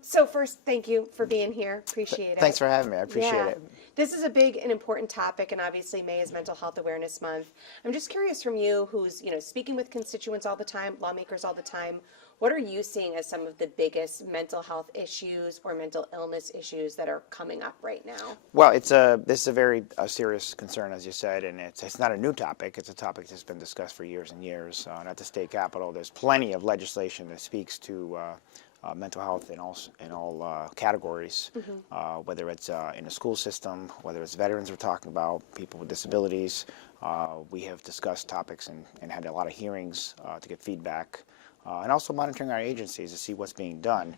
So first, thank you for being here. Appreciate it. Thanks for having me. I appreciate it. This is a big and important topic, and obviously May is Mental Health Awareness Month. I'm just curious from you, who's speaking with constituents all the time, lawmakers all the time. What are you seeing as some of the biggest mental health issues or mental illness issues that are coming up right now? Well, this is a very serious concern, as you said, and it's not a new topic. It's a topic that's been discussed for years and years. And at the state capitol, there's plenty of legislation that speaks to mental health in all categories, whether it's in the school system, whether it's veterans we're talking about, people with disabilities. We have discussed topics and had a lot of hearings to get feedback. And also monitoring our agencies to see what's being done.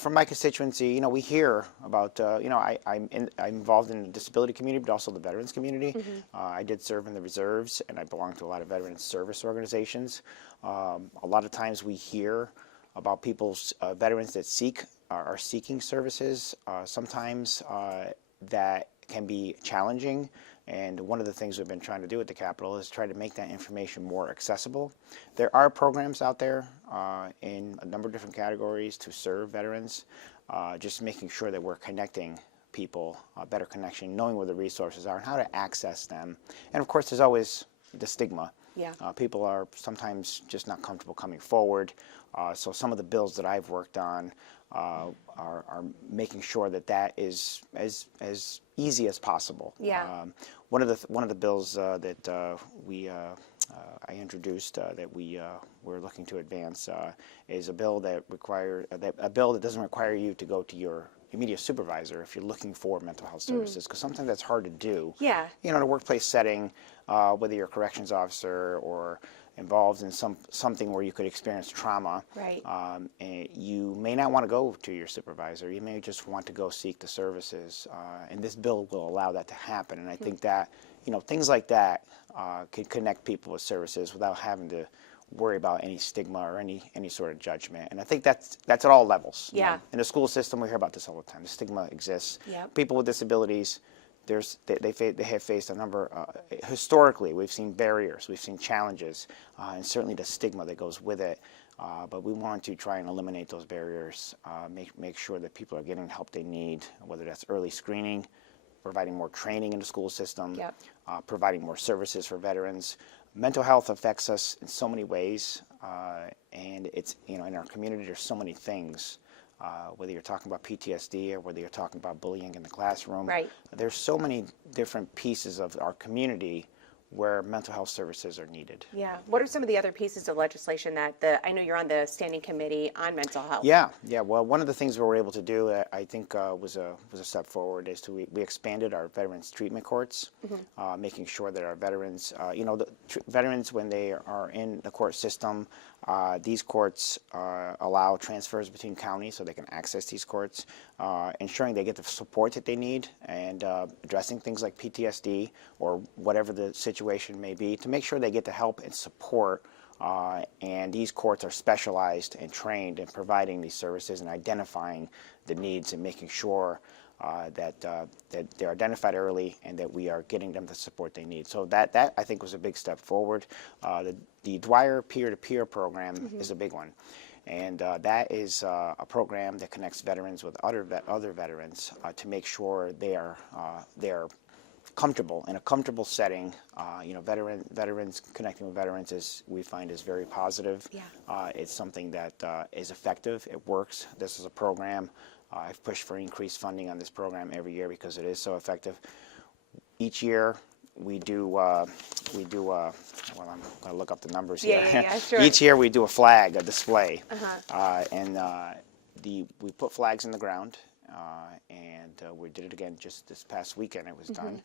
From my constituency, we hear about, I'm involved in the disability community, but also the veterans community. I did serve in the reserves, and I belong to a lot of veterans service organizations. A lot of times we hear about people's veterans that are seeking services. Sometimes that can be challenging. And one of the things we've been trying to do at the Capitol is try to make that information more accessible. There are programs out there in a number of different categories to serve veterans, just making sure that we're connecting people, a better connection, knowing where the resources are and how to access them. And of course, there's always the stigma. Yeah. People are sometimes just not comfortable coming forward. So some of the bills that I've worked on are making sure that is as easy as possible. Yeah. One of the bills that I introduced that we're looking to advance is a bill that doesn't require you to go to your immediate supervisor if you're looking for mental health services, because sometimes that's hard to do. Yeah. In a workplace setting, whether you're a corrections officer or involved in something where you could experience trauma, Right. And you may not want to go to your supervisor. You may just want to go seek the services, and this bill will allow that to happen. And I think that things like that can connect people with services without having to worry about any stigma or any sort of judgment. And I think that's at all levels. Yeah. In the school system, we hear about this all the time. The stigma exists. Yep. People with disabilities, they have faced a number. Historically, we've seen barriers, we've seen challenges, and certainly the stigma that goes with it. But we want to try and eliminate those barriers, make sure that people are getting the help they need, whether that's early screening, providing more training in the school system, Yep. Providing more services for veterans. Mental health affects us in so many ways, and it's in our community there's so many things. Whether you're talking about PTSD or whether you're talking about bullying in the classroom, Right. There's so many different pieces of our community where mental health services are needed. Yeah. What are some of the other pieces of legislation that I know you're on the standing committee on mental health? Yeah. Well, one of the things we were able to do, I think, was a step forward, is we expanded our veterans treatment courts, making sure that our veterans, veterans when they are in the court system, these courts allow transfers between counties so they can access these courts, ensuring they get the support that they need, and addressing things like PTSD or whatever the situation may be, to make sure they get the help and support. And these courts are specialized and trained in providing these services and identifying the needs and making sure that they're identified early and that we are getting them the support they need. So that I think was a big step forward. The Dwyer peer-to-peer program is a big one. And that is a program that connects veterans with other veterans to make sure they are comfortable in a comfortable setting. Veterans connecting with veterans we find is very positive. Yeah. It's something that is effective. It works. This is a program. I've pushed for increased funding on this program every year because it is so effective. Each year we do. Well, I'm going to look up the numbers here. Yeah, sure. Each year we do a display, Uh-huh. we put flags in the ground. And we did it again just this past weekend. It was done,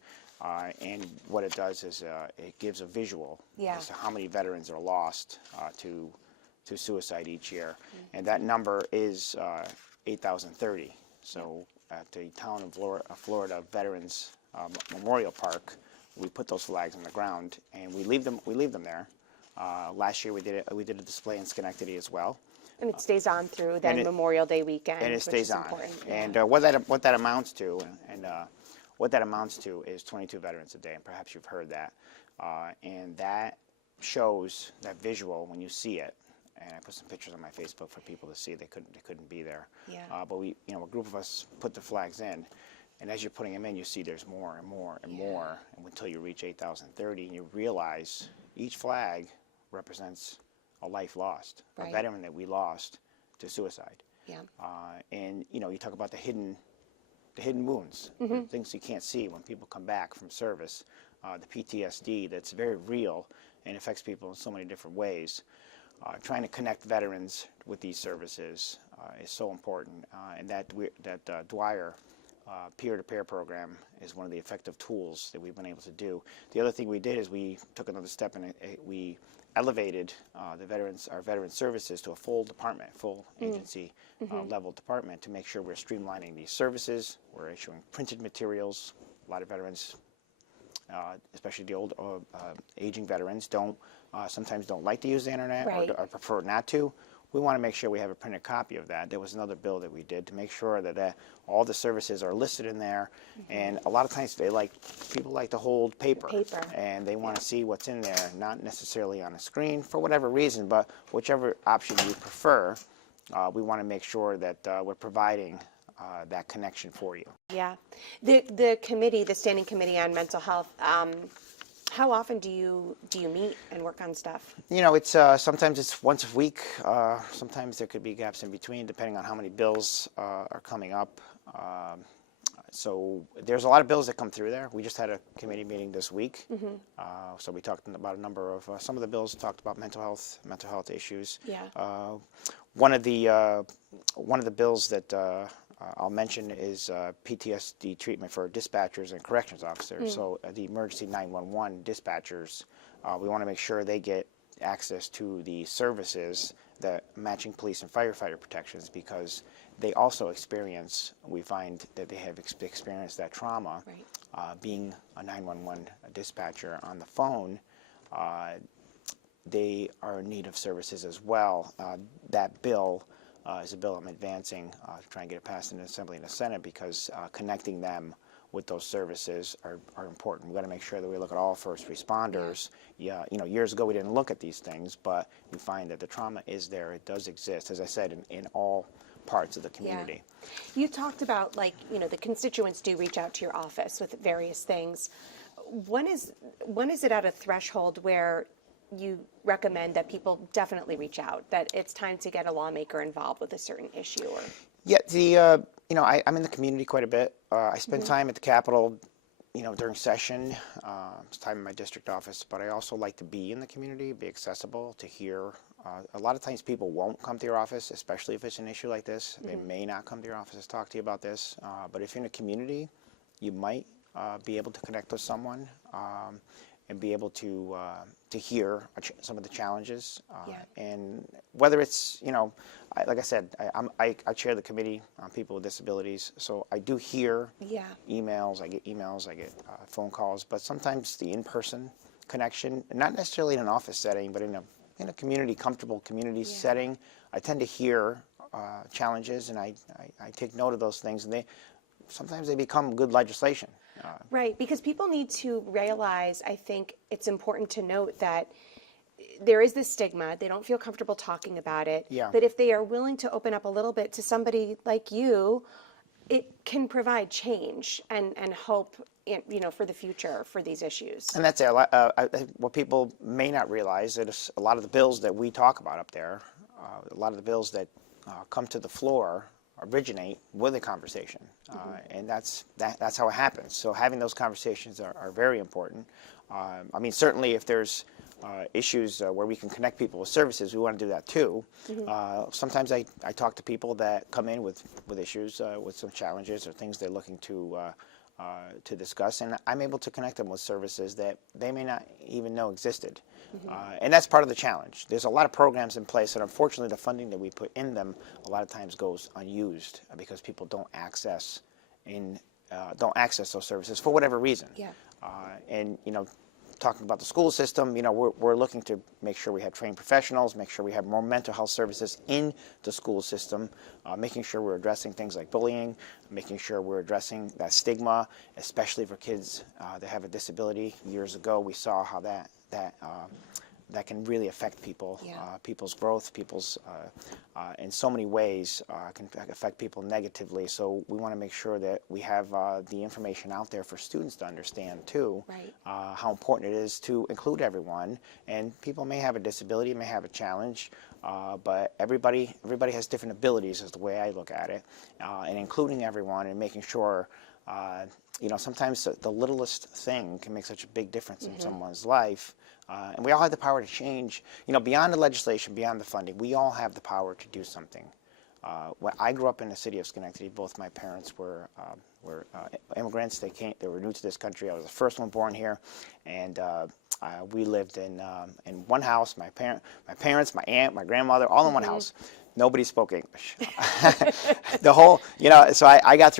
and what it does is it gives a visual as to how many veterans are lost to suicide each year, and that number is 8,030. So at the town of Florida Veterans Memorial Park, we put those flags on the ground and we leave them there. Last year we did a display in Schenectady as well. And it stays on through then Memorial Day weekend, and it which stays is on. important. And what that amounts to, is 22 veterans a day, and perhaps you've heard that. And that shows that visual when you see it. and I put some pictures on my Facebook for people to see. They couldn't be there. Yeah. But we, a group of us put the flags in, and as you're putting them in, you see there's more and more and more, and until you reach 8,030, and you realize each flag represents a life lost, Right. a veteran that we lost to suicide. Yeah. And you talk about the hidden wounds, the things you can't see when people come back from service, the PTSD that's very real and affects people in so many different ways. Trying to connect veterans with these services is so important, and that Dwyer peer-to-peer program is one of the effective tools that we've been able to do. The other thing we did is we took another step and we elevated our veteran services to a full department, full agency level department, to make sure we're streamlining these services. We're issuing printed materials. A lot of veterans, especially the old aging veterans, sometimes don't like to use the internet, Right. or prefer not to. We want to make sure we have a printed copy of that. There was another bill that we did to make sure that all the services are listed in there. And a lot of times people like to hold paper. And they want to see what's in there, not necessarily on a screen for whatever reason, but whichever option you prefer, we want to make sure that we're providing that connection for you. Yeah. The committee, the Standing Committee on Mental Health, how often do you meet and work on stuff? It's sometimes it's once a week. Sometimes there could be gaps in between, depending on how many bills are coming up. So there's a lot of bills that come through there. We just had a committee meeting this week. So we talked about a number of some of the bills talked about mental health issues. Yeah. One of the bills that I'll mention is PTSD treatment for dispatchers and corrections officers. So the emergency 911 dispatchers, we want to make sure they get access to the services, the matching police and firefighter protections, because they also we find that they have experienced that trauma. Right. Being a 911 dispatcher on the phone, they are in need of services as well. That bill is a bill I'm advancing to try and get it passed in the Assembly and the Senate, because connecting them with those services are important. We've got to make sure that we look at all first responders. Yeah, years ago we didn't look at these things, but we find that the trauma is there. It does exist, as I said, in all parts of the community. Yeah. You talked about, the constituents do reach out to your office with various things. When is it at a threshold where you recommend that people definitely reach out, that it's time to get a lawmaker involved with a certain issue? Or Yeah, I'm in the community quite a bit. I spend time at the Capitol, during session. It's time in my district office, but I also like to be in the community, be accessible, to hear. A lot of times people won't come to your office, especially if it's an issue like this. They may not come to your office to talk to you about this, but if you're in a community, you might be able to connect with someone and be able to hear some of the challenges. And whether it's, like I said, I chair the committee on people with disabilities, so I do hear emails, I get phone calls, but sometimes the in-person connection, not necessarily in an office setting, but in a community, comfortable community setting, I tend to hear challenges, and I take note of those things, and sometimes they become good legislation. Right, because people need to realize, I think it's important to note that there is this stigma. They don't feel comfortable talking about it. Yeah. But if they are willing to open up a little bit to somebody like you, it can provide change and hope, for the future for these issues. And that's it. What people may not realize is a lot of the bills that we talk about up there, a lot of the bills that come to the floor originate with a conversation, and that's how it happens. So having those conversations are very important. Certainly if there's issues where we can connect people with services, we want to do that too. Sometimes I talk to people that come in with issues, with some challenges or things they're looking to discuss, and I'm able to connect them with services that they may not even know existed. And that's part of the challenge. There's a lot of programs in place, and unfortunately the funding that we put in them a lot of times goes unused because people don't access those services for whatever reason. Yeah. And talking about the school system, we're looking to make sure we have trained professionals, make sure we have more mental health services in the school system, making sure we're addressing things like bullying, making sure we're addressing that stigma, especially for kids that have a disability. Years ago, we saw how that can really affect people, Yeah. people's growth, people's in so many ways can affect people negatively. So we want to make sure that we have the information out there for students to understand too, Right. how important it is to include everyone. And people may have a disability, may have a challenge, but everybody has different abilities, is the way I look at it, and including everyone and making sure. You know, sometimes the littlest thing can make such a big difference in someone's life. And we all have the power to change, you know, beyond the legislation, beyond the funding. We all have the power to do something. When I grew up in the city of Schenectady, both my parents were immigrants. They were new to this country. I was the first one born here, and we lived in one house. My parents, my aunt, my grandmother, all in one house. Nobody spoke English. The whole, you know, so I got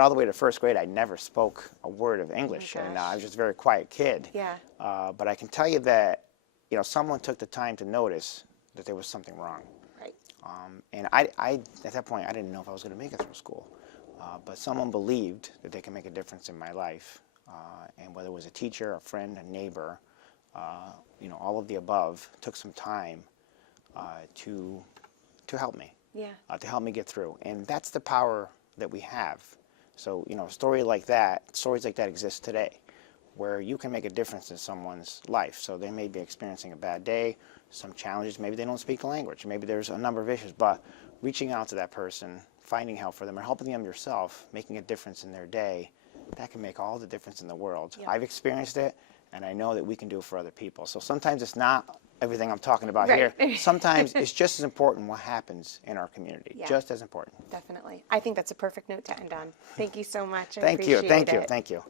all the way to first grade. I never spoke a word of English, and I was just a very quiet kid. Yeah. But I can tell you that, you know, someone took the time to notice that there was something wrong. Right. And I at that point, I didn't know if I was going to make it through school. But someone believed that they could make a difference in my life. And whether it was a teacher, a friend, a neighbor, you know, all of the above, took some time to help me. Yeah. To help me get through. And that's the power that we have. So, you know, stories like that exist today, where you can make a difference in someone's life. So they may be experiencing a bad day, some challenges, maybe they don't speak the language, maybe there's a number of issues, but reaching out to that person, finding help for them, or helping them yourself, making a difference in their day, that can make all the difference in the world. Yeah. I've experienced it, and I know that we can do it for other people. So sometimes it's not everything I'm talking about Right. here. Sometimes it's just as important what happens in our community, Yeah. just as important. Definitely. I think that's a perfect note to end on. Thank you so much. I Thank you, appreciate thank you, it. thank you.